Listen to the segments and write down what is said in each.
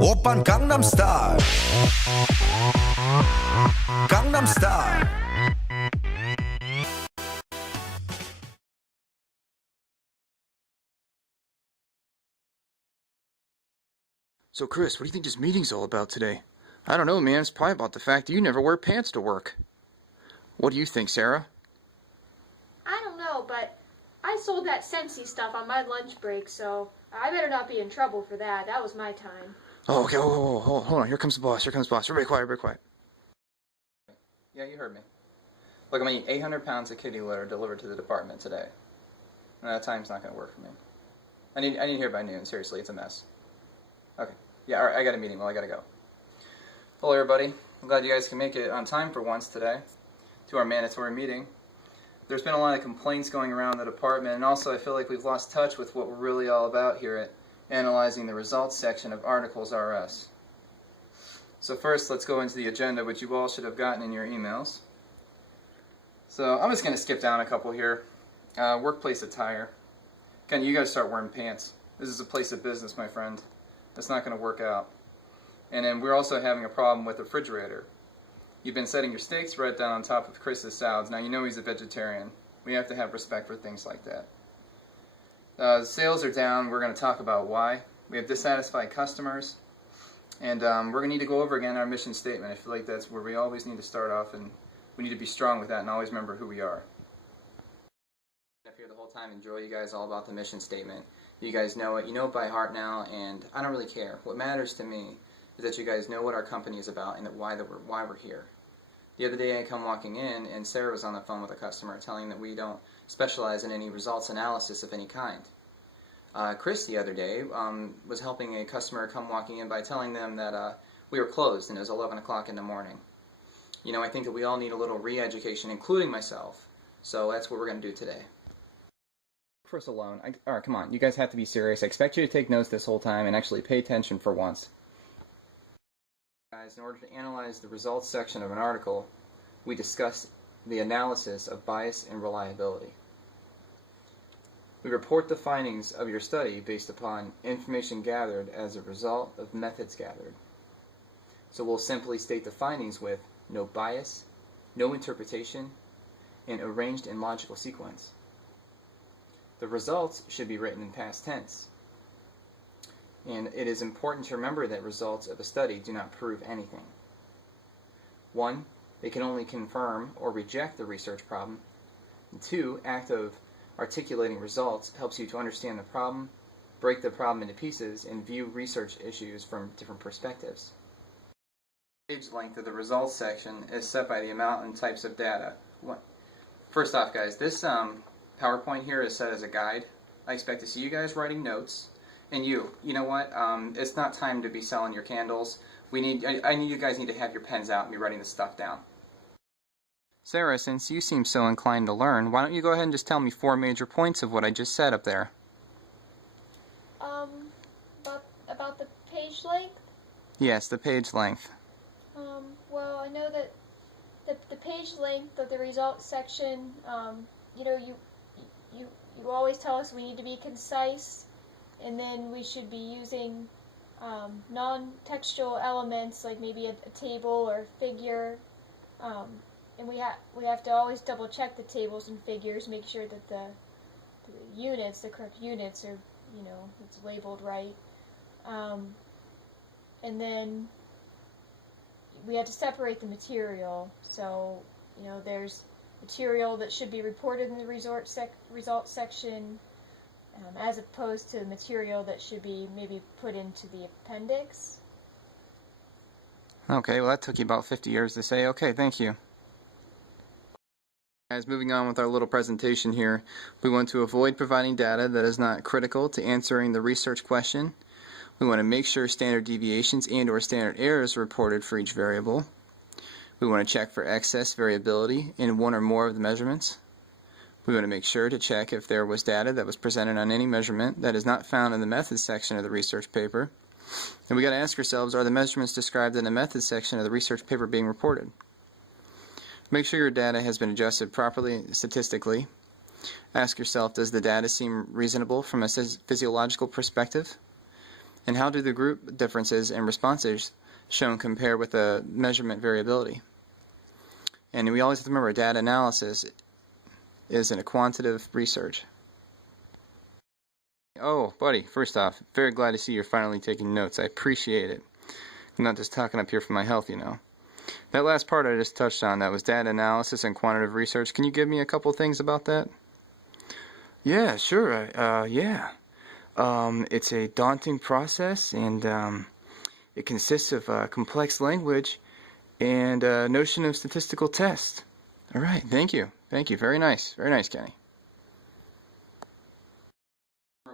Oppan Gangnam Style. Gangnam Style. So Chris, what do you think this meeting's all about today? I don't know, man. It's probably about the fact that you never wear pants to work. What do you think, Sarah? I don't know, but I sold that Scentsy stuff on my lunch break, so I better not be in trouble for that. That was my time. Oh, okay. Hold on. Here comes the boss. Everybody quiet, everybody quiet. Yeah, you heard me. Look, I'm going to eat 800 pounds of kitty litter delivered to the department today. And that time's not going to work for me. I need to hear by noon. Seriously, it's a mess. Okay. Yeah, all right. I got a meeting. Well, I got to go. Hello, everybody. I'm glad you guys can make it on time for once today to our mandatory meeting. There's been a lot of complaints going around the department, and also I feel like we've lost touch with what we're really all about here at analyzing the results section of Articles RS. So first, let's go into the agenda, which you all should have gotten in your emails. So I'm just going to skip down a couple here. Workplace attire. Again, you guys start wearing pants. This is a place of business, my friend. That's not going to work out. And then we're also having a problem with the refrigerator. You've been setting your steaks right down on top of Chris's salads. Now you know he's a vegetarian. We have to have respect for things like that. Sales are down. We're going to talk about why. We have dissatisfied customers. And we're going to need to go over again our mission statement. I feel like that's where we always need to start off, and we need to be strong with that and always remember who we are. Up here the whole time, enjoy you guys all about the mission statement. You guys know it. You know it by heart now, and I don't really care. What matters to me is that you guys know what our company is about and that why we're here. The other day I come walking in, and Sarah was on the phone with a customer telling that we don't specialize in any results analysis of any kind. Chris the other day was helping a customer come walking in by telling them that we were closed and it was 11 o'clock in the morning. You know, I think that we all need a little re-education, including myself. So that's what we're going to do today. First alone. Alright, come on. You guys have to be serious. I expect you to take notes this whole time and actually pay attention for once. Guys, in order to analyze the results section of an article, we discuss the analysis of bias and reliability. We report the findings of your study based upon information gathered as a result of methods gathered. So we'll simply state the findings with no bias, no interpretation, and arranged in logical sequence. The results should be written in past tense. And it is important to remember that results of a study do not prove anything. 1, they can only confirm or reject the research problem. And 2, act of articulating results helps you to understand the problem, break the problem into pieces, and view research issues from different perspectives. The page length of the results section is set by the amount and types of data. First off, guys, this PowerPoint here is set as a guide. I expect to see you guys writing notes. And you know what? It's not time to be selling your candles. You guys need to have your pens out and be writing this stuff down. Sarah, since you seem so inclined to learn, why don't you go ahead and just tell me 4 major points of what I just said up there? About the page length? Yes, the page length. Well, I know that the page length of the results section, you know, you always tell us we need to be concise, and then we should be using non-textual elements like maybe a table or a figure, and we have to always double check the tables and figures, make sure that the correct units are, you know, it's labeled right, and then we have to separate the material. So, you know, there's material that should be reported in the results section, as opposed to material that should be maybe put into the appendix. Okay, well that took you about 50 years to say. Okay, thank you. Guys, moving on with our little presentation here, we want to avoid providing data that is not critical to answering the research question. We want to make sure standard deviations and/or standard errors are reported for each variable. We want to check for excess variability in one or more of the measurements. We want to make sure to check if there was data that was presented on any measurement that is not found in the methods section of the research paper. And we got to ask ourselves, are the measurements described in the methods section of the research paper being reported? Make sure your data has been adjusted properly statistically. Ask yourself, does the data seem reasonable from a physiological perspective? And how do the group differences in responses shown compare with the measurement variability? And we always have to remember, data analysis is a quantitative research. Oh, buddy, first off, very glad to see you're finally taking notes. I appreciate it. I'm not just talking up here for my health, you know. That last part I just touched on, that was data analysis and quantitative research. Can you give me a couple things about that? Yeah, sure. It's a daunting process, and it consists of complex language and a notion of statistical tests. All right, thank you. Thank you. Very nice, Kenny.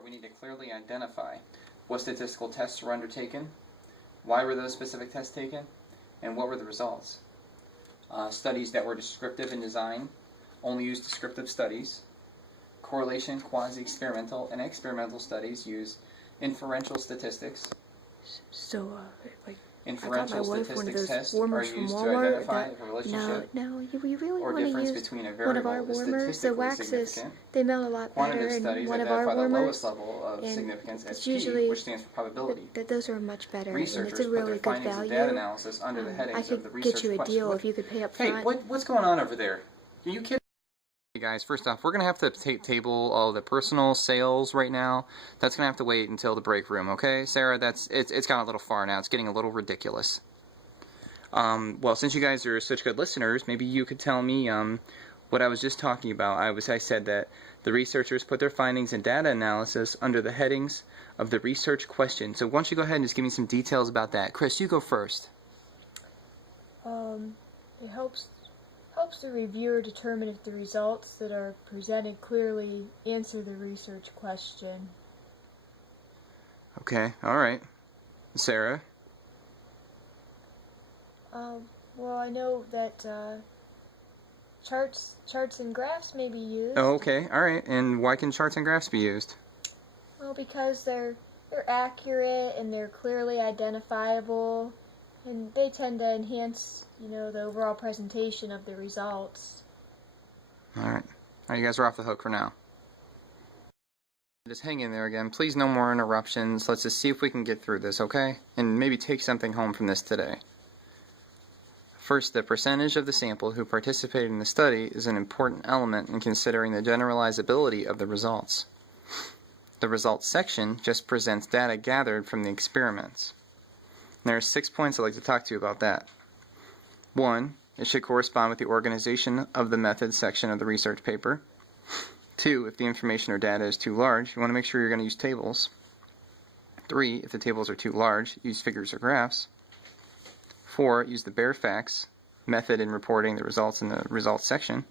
We need to clearly identify what statistical tests were undertaken, why were those specific tests taken, and what were the results. Studies that were descriptive in design only use descriptive studies. Correlation, quasi-experimental, and experimental studies use inferential statistics. So, Inferential statistics tests are warmers used from to Walmart identify that, a relationship no, you really or want to difference use between a one of our variable that is warmers. The statistically waxes, significant. they melt a lot better, Quantitative and studies one of our identify the warmers, lowest level of and significance as it's P, usually which stands for probability. those are much better, and Researchers it's a put really their good findings of value. data analysis under the I headings could of the research get you a question. deal if you could pay up Hey, front. what's going on over there? Are you kidding? Hey guys, first off, we're going to have to table all the personal sales right now. That's going to have to wait until the break room, okay? Sarah, it's gone a little far now. It's getting a little ridiculous. Well, since you guys are such good listeners, maybe you could tell me what I was just talking about. I said that the researchers put their findings in data analysis under the headings of the research question. So why don't you go ahead and just give me some details about that. Chris, you go first. It helps the reviewer determine if the results that are presented clearly answer the research question. Okay, all right. Sarah? Well, I know that charts and graphs may be used. Oh, okay, all right. And why can charts and graphs be used? Well, because they're accurate and they're clearly identifiable, and they tend to enhance, the overall presentation of the results. All right. All right, you guys are off the hook for now. Just hang in there again. Please, no more interruptions. Let's just see if we can get through this, okay? And maybe take something home from this today. First, the percentage of the sample who participated in the study is an important element in considering the generalizability of the results. The results section just presents data gathered from the experiments. There are 6 points I'd like to talk to you about that. 1, it should correspond with the organization of the methods section of the research paper. 2, if the information or data is too large, you want to make sure you're going to use tables. 3, if the tables are too large, use figures or graphs. 4, use the bare facts method in reporting the results in the results section.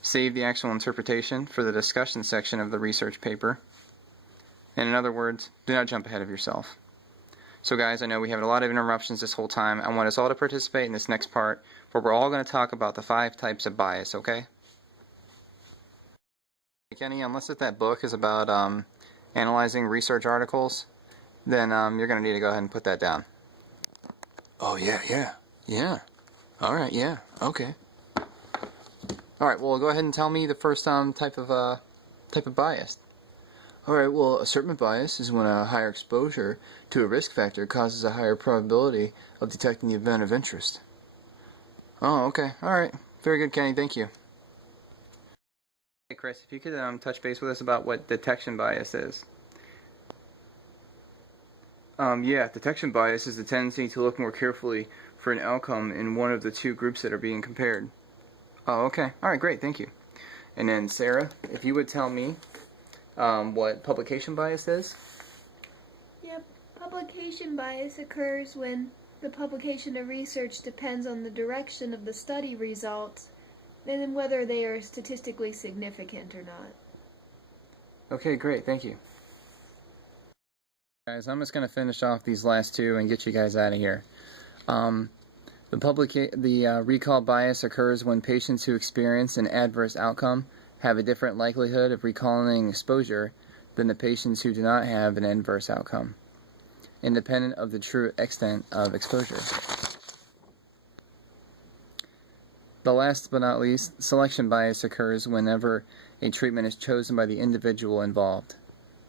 Save the actual interpretation for the discussion section of the research paper. And in other words, do not jump ahead of yourself. So guys, I know we have a lot of interruptions this whole time. I want us all to participate in this next part where we're all going to talk about the 5 types of bias, okay? Kenny, unless that book is about analyzing research articles, then you're going to need to go ahead and put that down. Oh, yeah. All right, yeah, okay. All right, well, go ahead and tell me the first type of bias. All right, well, assertment bias is when a higher exposure to a risk factor causes a higher probability of detecting the event of interest. Oh, okay, all right. Very good, Kenny, thank you. Hey, Chris, if you could touch base with us about what detection bias is. Yeah, detection bias is the tendency to look more carefully for an outcome in one of the 2 groups that are being compared. Oh, okay. All right, great. Thank you. And then, Sarah, if you would tell me what publication bias is. Yep, publication bias occurs when the publication of research depends on the direction of the study results and then whether they are statistically significant or not. Okay, great. Thank you. Guys, I'm just going to finish off these last 2 and get you guys out of here. The recall bias occurs when patients who experience an adverse outcome have a different likelihood of recalling exposure than the patients who do not have an adverse outcome, independent of the true extent of exposure. The last but not least, selection bias occurs whenever a treatment is chosen by the individual involved.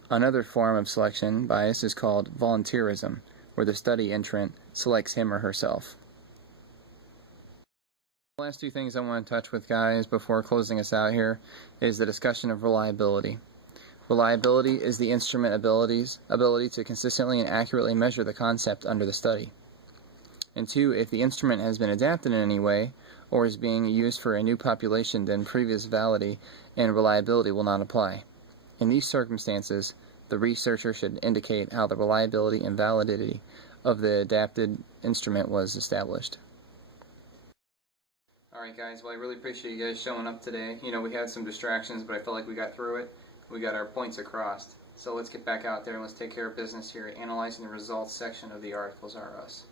Another form of selection bias is called volunteerism, where the study entrant selects him or herself. The last two things I want to touch with, guys, before closing us out here is the discussion of reliability. Reliability is the instrument ability to consistently and accurately measure the concept under the study. And two, if the instrument has been adapted in any way or is being used for a new population, then previous validity and reliability will not apply. In these circumstances, the researcher should indicate how the reliability and validity of the adapted instrument was established. Alright guys, well I really appreciate you guys showing up today. You know, we had some distractions, but I felt like we got through it. We got our points across. So let's get back out there and let's take care of business here, analyzing the results section of the articles R Us.